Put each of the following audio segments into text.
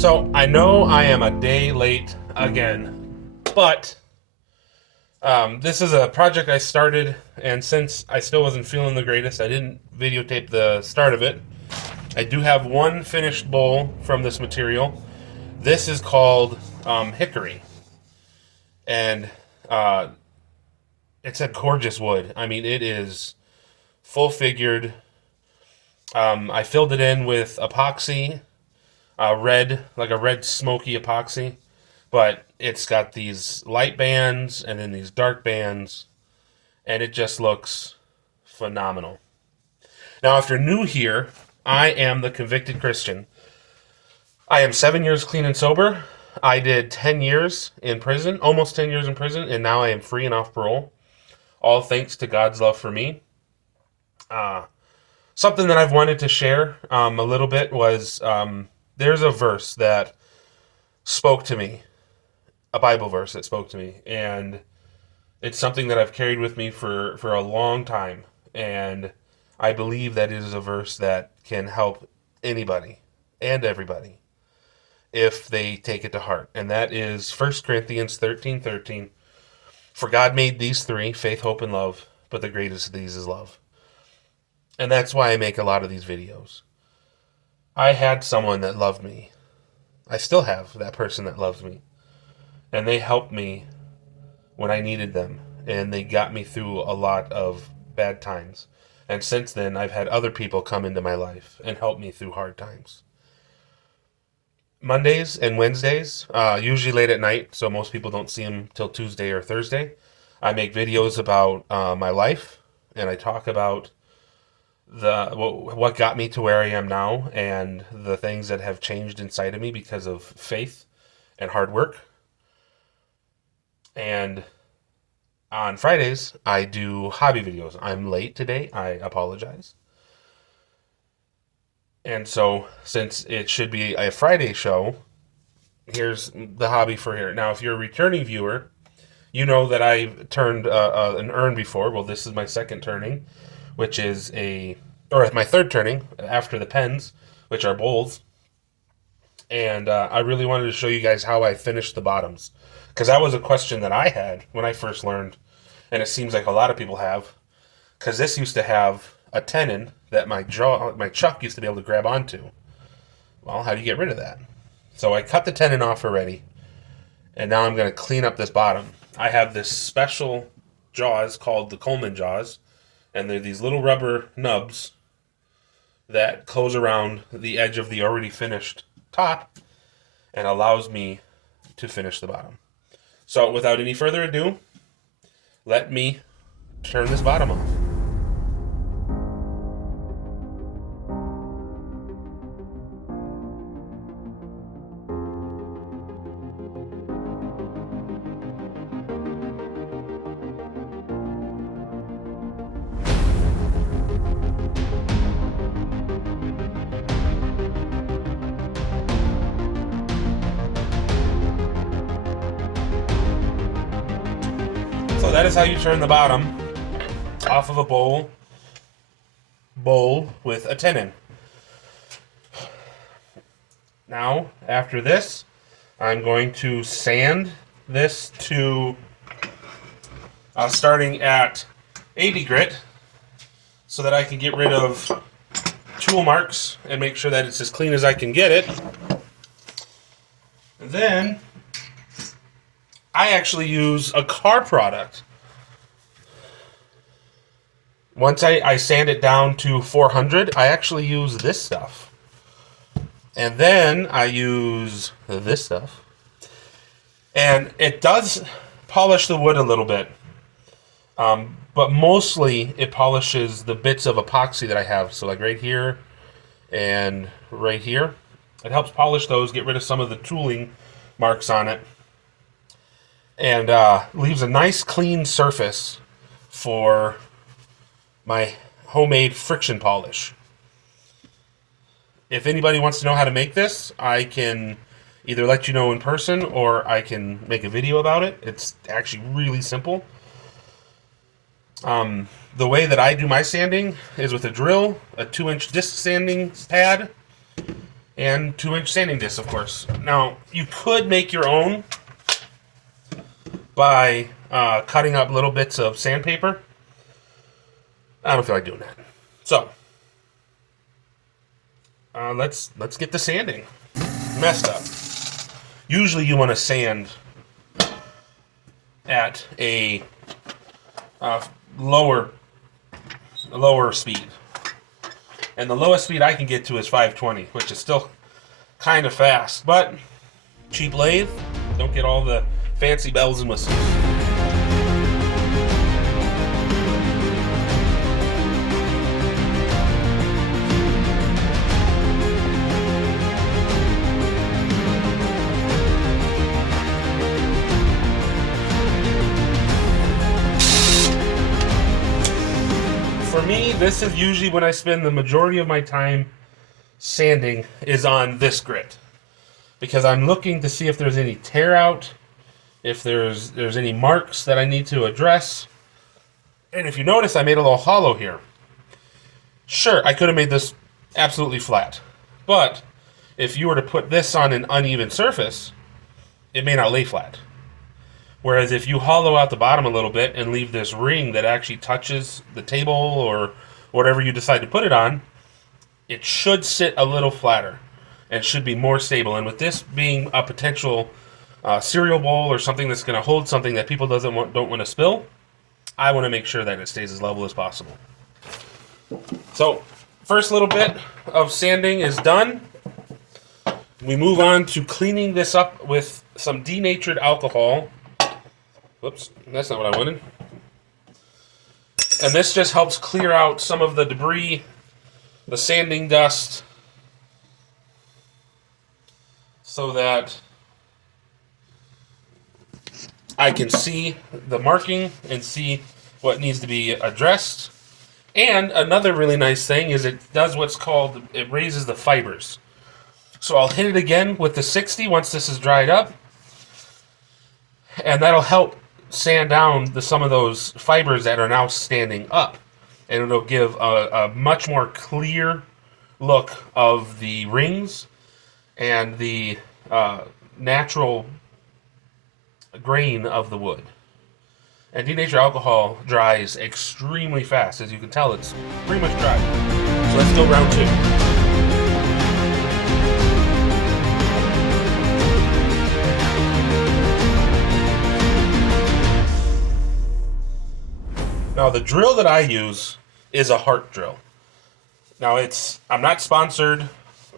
So I know I am a day late again, but this is a project I started, and since I still wasn't feeling the greatest, I didn't videotape the start of it. I do have one finished bowl from this material. This is called hickory, and uh, it's a gorgeous wood. I mean, it is full figured. I filled it in with epoxy, red, like a red smoky epoxy, but it's got these light bands and then these dark bands, and it just looks phenomenal. Now, if you're new here, I am the convicted Christian. I am 7 years clean and sober. I did 10 years in prison, almost 10 years in prison, and now I am free and off parole. All thanks to God's love for me. Something that I've wanted to share a little bit was there's a verse that spoke to me, a Bible verse that spoke to me, and it's something that I've carried with me for a long time, and I believe that it is a verse that can help anybody and everybody if they take it to heart, and that is 1 Corinthians 13:13. For God made these three, faith, hope, and love, but the greatest of these is love. And that's why I make a lot of these videos. I had someone that loved me. I still have that person that loves me. And they helped me when I needed them. And they got me through a lot of bad times. And since then, I've had other people come into my life and help me through hard times. Mondays and Wednesdays, usually late at night, so most people don't see them till Tuesday or Thursday. I make videos about my life, and I talk about what got me to where I am now and the things that have changed inside of me because of faith and hard work. And on Fridays, I do hobby videos. I'm late today. I apologize. And so, since it should be a Friday show, here's the hobby for here. Now, if you're a returning viewer, you know that I turned an urn before. Well, this is my second turning, which is my third turning after the pens, which are bowls. And I really wanted to show you guys how I finished the bottoms, because that was a question that I had when I first learned, and it seems like a lot of people have, because this used to have a tenon that my chuck used to be able to grab onto. Well, how do you get rid of that? So I cut the tenon off already, and now I'm going to clean up this bottom. I have this special jaws called the Coleman jaws, and they're these little rubber nubs that close around the edge of the already finished top and allows me to finish the bottom. So without any further ado, let me turn this bottom off. So that is how you turn the bottom off of a bowl with a tenon. Now, after this, I'm going to sand this to starting at 80 grit so that I can get rid of tool marks and make sure that it's as clean as I can get it. And then I actually use a car product. Once I sand it down to 400, I actually use this stuff. And then I use this stuff. And it does polish the wood a little bit. But mostly it polishes the bits of epoxy that I have. So like right here and right here. It helps polish those, get rid of some of the tooling marks on it. And leaves a nice clean surface for my homemade friction polish. If anybody wants to know how to make this, I can either let you know in person or I can make a video about it. It's actually really simple. The way that I do my sanding is with a drill, a 2-inch disc sanding pad, And 2-inch sanding disc, of course. Now, you could make your own by cutting up little bits of sandpaper. I don't feel like doing that. So, let's get the sanding messed up. Usually you want to sand at a lower speed. And the lowest speed I can get to is 520, which is still kind of fast. But cheap lathe, don't get all the fancy bells and whistles. For me, this is usually when I spend the majority of my time sanding is on this grit, because I'm looking to see if there's any tear out, if there's any marks that I need to address. And if you notice, I made a little hollow here. Sure, I could have made this absolutely flat, but if you were to put this on an uneven surface, it may not lay flat. Whereas if you hollow out the bottom a little bit and leave this ring that actually touches the table or whatever you decide to put it on, it should sit a little flatter and should be more stable. And with this being a potential cereal bowl or something that's going to hold something that people don't want to spill, I want to make sure that it stays as level as possible. So, first little bit of sanding is done. We move on to cleaning this up with some denatured alcohol. Whoops, that's not what I wanted. And this just helps clear out some of the debris, the sanding dust, so that I can see the marking and see what needs to be addressed. And another really nice thing is it does what's called, it raises the fibers. So I'll hit it again with the 60 once this is dried up, and that'll help sand down some of those fibers that are now standing up, and it'll give a much more clear look of the rings and the natural grain of the wood. And denatured alcohol dries extremely fast. As you can tell, it's pretty much dry. So let's go round 2. Now, the drill that I use is a heart drill. Now, I'm not sponsored.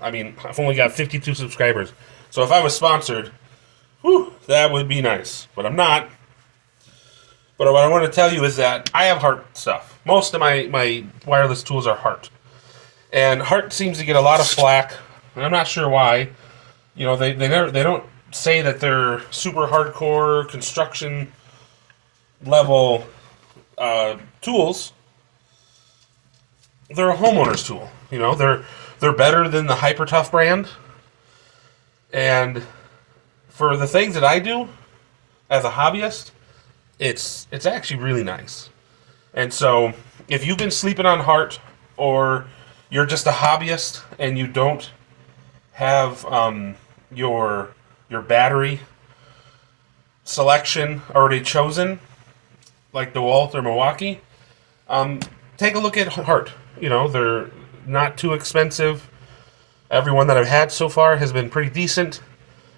I mean, I've only got 52 subscribers. So if I was sponsored, whew, that would be nice. But I'm not. But what I want to tell you is that I have heart stuff. Most of my wireless tools are heart. And heart seems to get a lot of flack. And I'm not sure why. You know, they don't say that they're super hardcore construction level tools. They're a homeowner's tool. You know, they're better than the Hyper Tough brand. And for the things that I do as a hobbyist, it's actually really nice. And so if you've been sleeping on heart, or you're just a hobbyist and you don't have your battery selection already chosen, like DeWalt or Milwaukee, take a look at Hart. You know, they're not too expensive. Everyone that I've had so far has been pretty decent.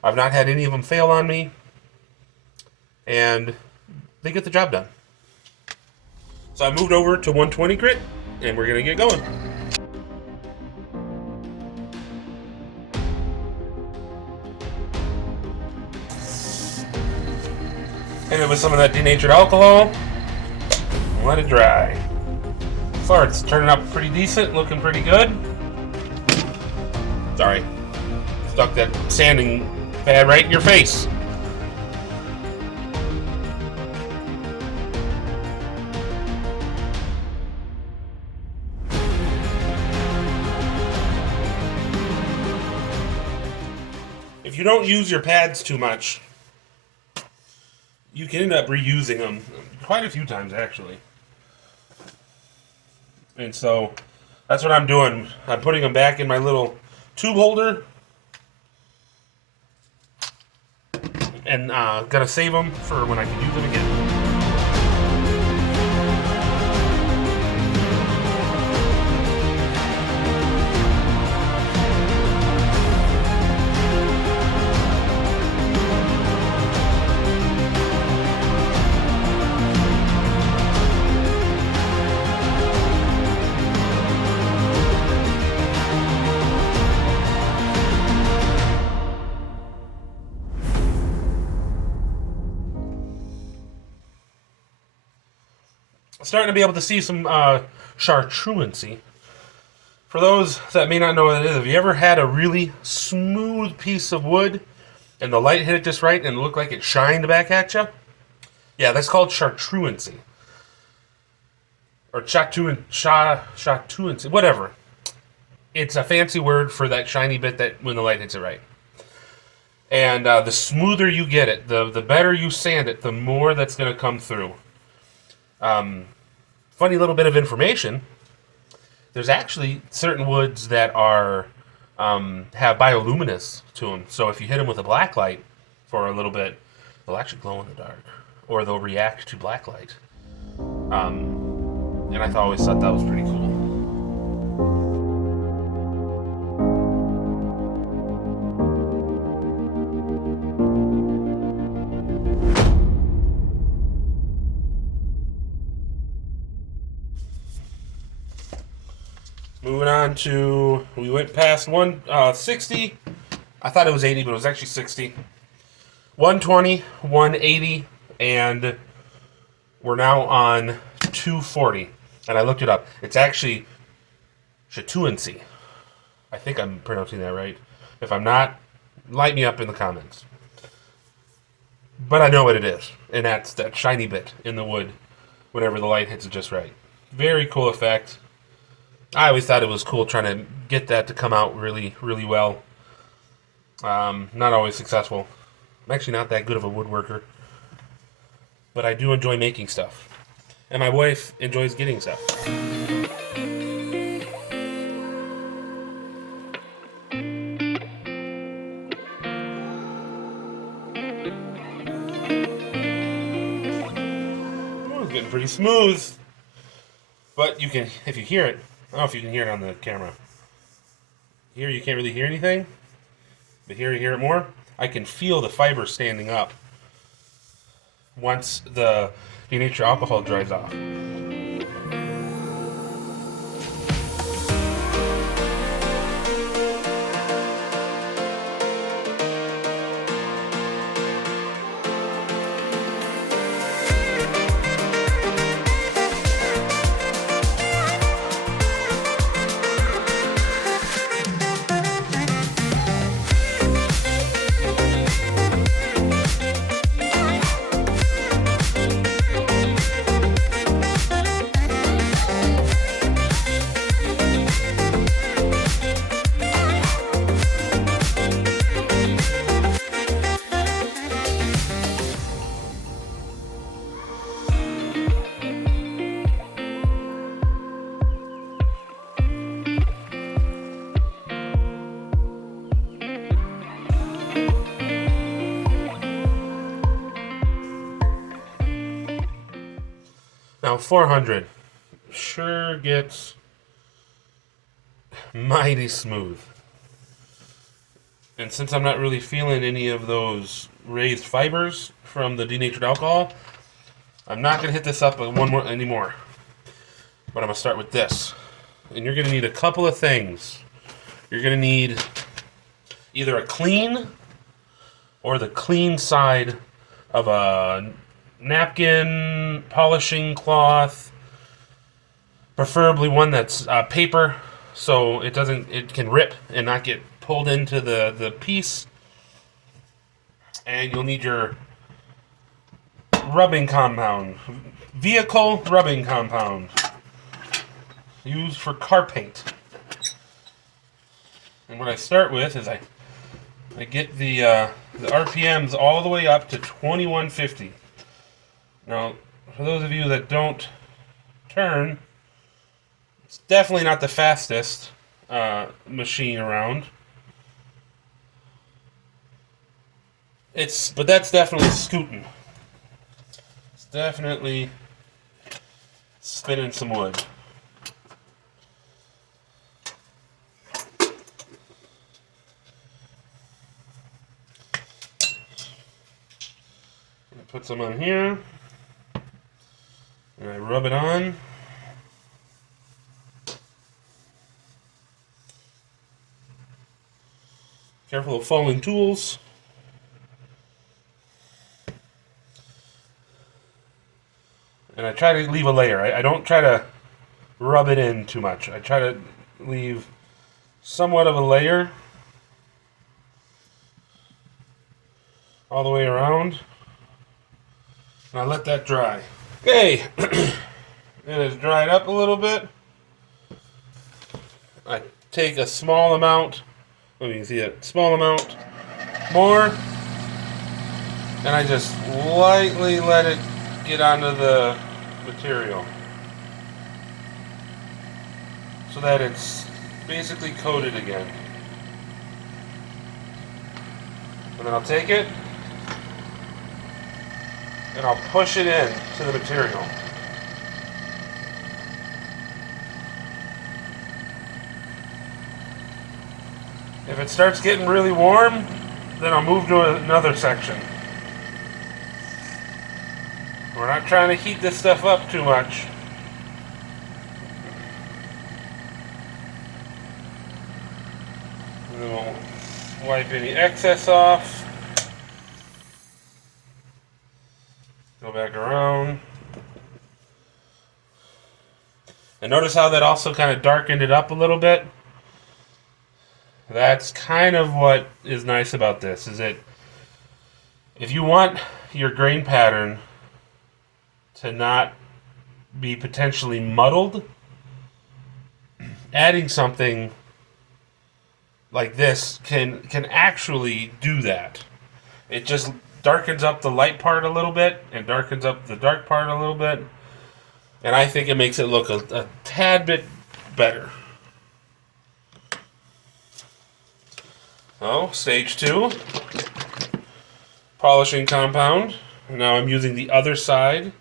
I've not had any of them fail on me. And they get the job done. So I moved over to 120 grit, and we're going to get going. Hit it with some of that denatured alcohol. Let it dry. So far, it's turning out pretty decent, looking pretty good. Sorry. Stuck that sanding pad right in your face. If you don't use your pads too much, you can end up reusing them quite a few times, actually. And so that's what I'm doing. I'm putting them back in my little tube holder and gonna save them for when I can use them again. Starting to be able to see some chartreuse. For those that may not know what it is, have you ever had a really smooth piece of wood and the light hit it just right and it looked like it shined back at you? Yeah, that's called chartreuse. Or chartreuse, whatever. It's a fancy word for that shiny bit that when the light hits it right. And the smoother you get it, the better you sand it, the more that's going to come through. Funny little bit of information. There's actually certain woods that are have bioluminescence to them. So if you hit them with a black light for a little bit, they'll actually glow in the dark, or they'll react to black light. And I always thought that was pretty cool. Moving on to, we went past 160. I thought it was 80, but it was actually 60. 120, 180, and we're now on 240. And I looked it up. It's actually chartreuse. I think I'm pronouncing that right. If I'm not, light me up in the comments. But I know what it is, and that's that shiny bit in the wood whenever the light hits it just right. Very cool effect. I always thought it was cool trying to get that to come out really, really well. Not always successful. I'm actually not that good of a woodworker. But I do enjoy making stuff. And my wife enjoys getting stuff. Oh, it's getting pretty smooth. But you can, if you hear it, I don't know if you can hear it on the camera. Here you can't really hear anything, but here you hear it more. I can feel the fiber standing up once the denatured alcohol dries off. Now 400 sure gets mighty smooth. And since I'm not really feeling any of those raised fibers from the denatured alcohol, I'm not going to hit this up anymore. But I'm going to start with this. And you're going to need a couple of things. You're going to need either a clean or the clean side of a napkin, polishing cloth, preferably one that's paper, so it can rip and not get pulled into the piece. And you'll need your rubbing compound, vehicle rubbing compound, used for car paint. And what I start with is I get the RPMs all the way up to 2150. Now, for those of you that don't turn, it's definitely not the fastest machine around. But that's definitely scooting. It's definitely spinning some wood. Put some on here, and I rub it on. Careful of falling tools. And I try to leave a layer. I don't try to rub it in too much. I try to leave somewhat of a layer all the way around. And I let that dry. Okay, it has dried up a little bit. I take a small amount, let me see it, small amount more, and I just lightly let it get onto the material so that it's basically coated again. And then I'll take it and I'll push it in to the material. If it starts getting really warm, then I'll move to another section. We're not trying to heat this stuff up too much. And then we'll wipe any excess off. Go back around. And notice how that also kind of darkened it up a little bit? That's kind of what is nice about this, is that if you want your grain pattern to not be potentially muddled, adding something like this can actually do that. It just darkens up the light part a little bit and darkens up the dark part a little bit, and I think it makes it look a tad bit better. So, stage 2, polishing compound. Now I'm using the other side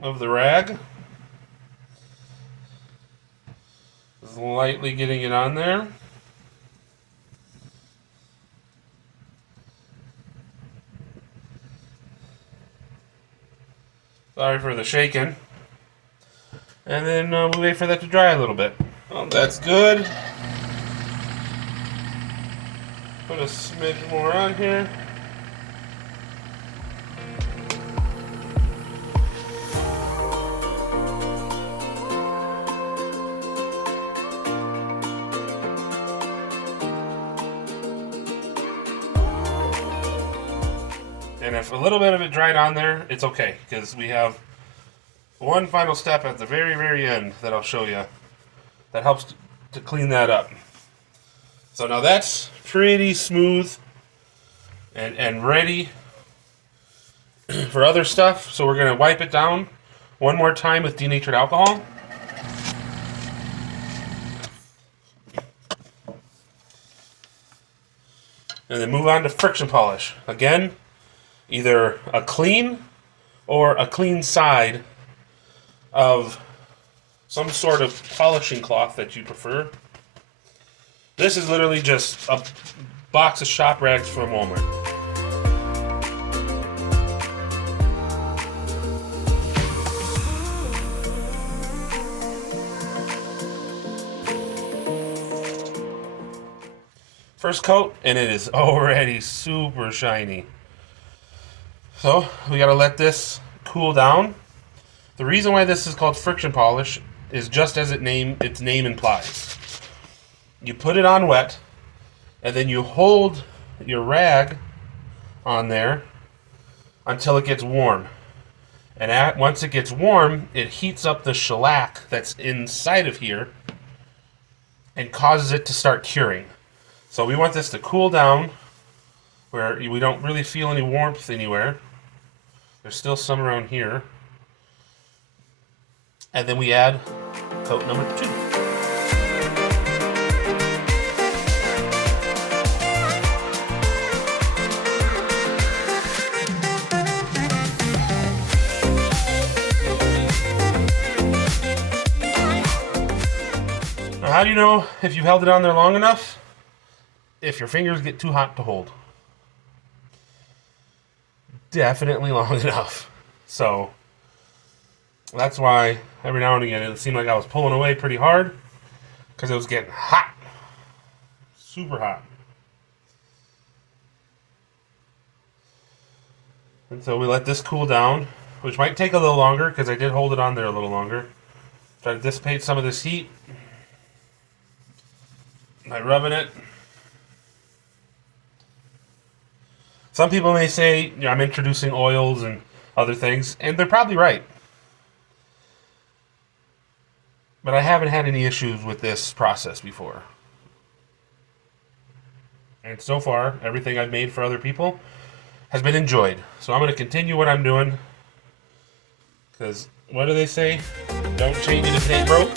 of the rag. Just lightly getting it on there. Sorry for the shaking. And then we'll wait for that to dry a little bit. Well, that's good. Put a smidge more on here. And if a little bit of it dried on there, it's okay, because we have one final step at the very, very end that I'll show you that helps to clean that up. So now that's pretty smooth and ready for other stuff. So we're going to wipe it down one more time with denatured alcohol. And then move on to friction polish. Again, either a clean or a clean side of some sort of polishing cloth that you prefer. This is literally just a box of shop rags from Walmart. First coat, and it is already super shiny. So we gotta let this cool down. The reason why this is called friction polish is just as its name implies. You put it on wet, and then you hold your rag on there until it gets warm. And once it gets warm, it heats up the shellac that's inside of here and causes it to start curing. So we want this to cool down where we don't really feel any warmth anywhere. There's still some around here. And then we add coat number 2. how do you know if you've held it on there long enough? If your fingers get too hot to hold. Definitely long enough. So that's why every now and again it seemed like I was pulling away pretty hard because it was getting hot. Super hot. And so we let this cool down, which might take a little longer because I did hold it on there a little longer. Try to dissipate some of this heat by rubbing it. Some people may say, you know, I'm introducing oils and other things, and they're probably right. But I haven't had any issues with this process before. And so far, everything I've made for other people has been enjoyed. So I'm going to continue what I'm doing. Because, what do they say? Don't change it if it ain't broke.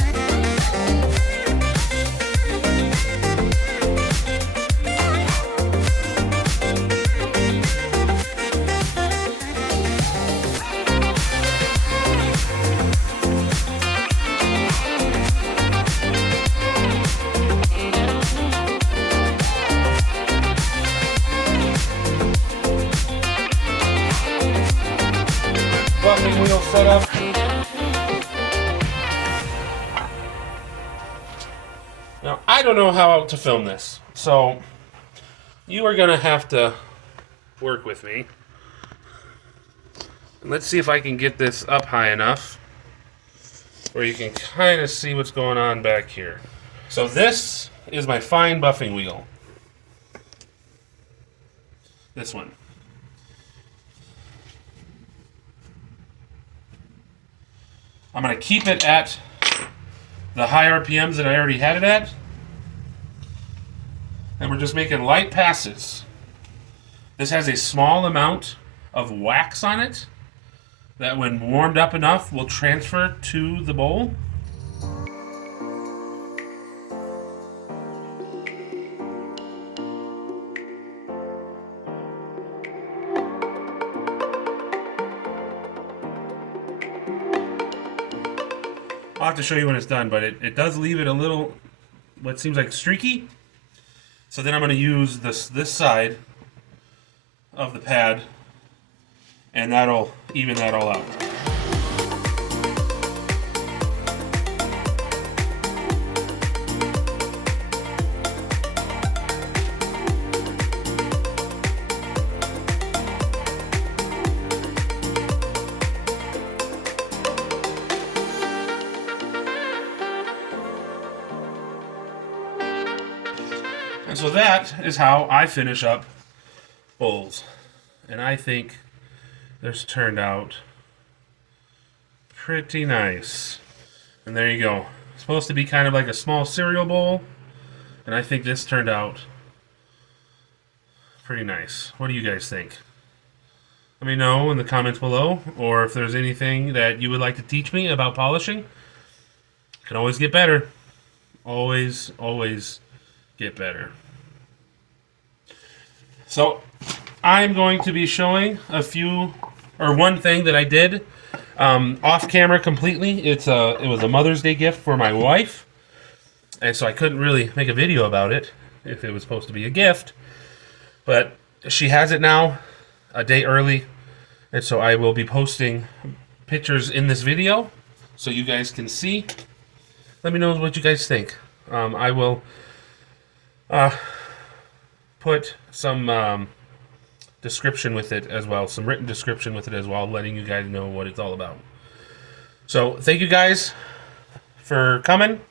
Buffing wheel set up. Now, I don't know how to film this, so you are going to have to work with me. Let's see if I can get this up high enough where you can kind of see what's going on back here. So this is my fine buffing wheel. This one. I'm going to keep it at the high RPMs that I already had it at. And we're just making light passes. This has a small amount of wax on it that when warmed up enough will transfer to the bowl. I'll have to show you when it's done, but it does leave it a little, what seems like streaky. So then I'm going to use this side of the pad, and that'll even that all out. And so that is how I finish up bowls. And I think this turned out pretty nice. And there you go. It's supposed to be kind of like a small cereal bowl. And I think this turned out pretty nice. What do you guys think? Let me know in the comments below. Or if there's anything that you would like to teach me about polishing. Can always get better. Always, always get better. So I'm going to be showing one thing that I did off camera completely. It was a Mother's Day gift for my wife, and so I couldn't really make a video about it if it was supposed to be a gift, but she has it now a day early, and so I will be posting pictures in this video so you guys can see. Let me know what you guys think. I will put some description with it as well, some written description with it as well, letting you guys know what it's all about. So thank you guys for coming.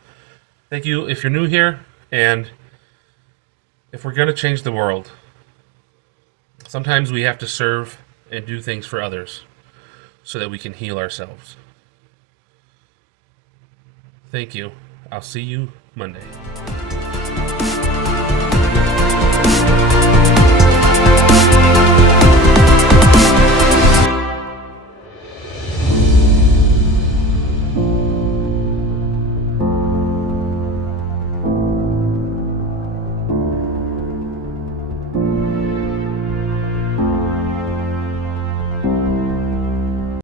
Thank you if you're new here, and if we're going to change the world, sometimes we have to serve and do things for others so that we can heal ourselves. Thank you. I'll see you Monday.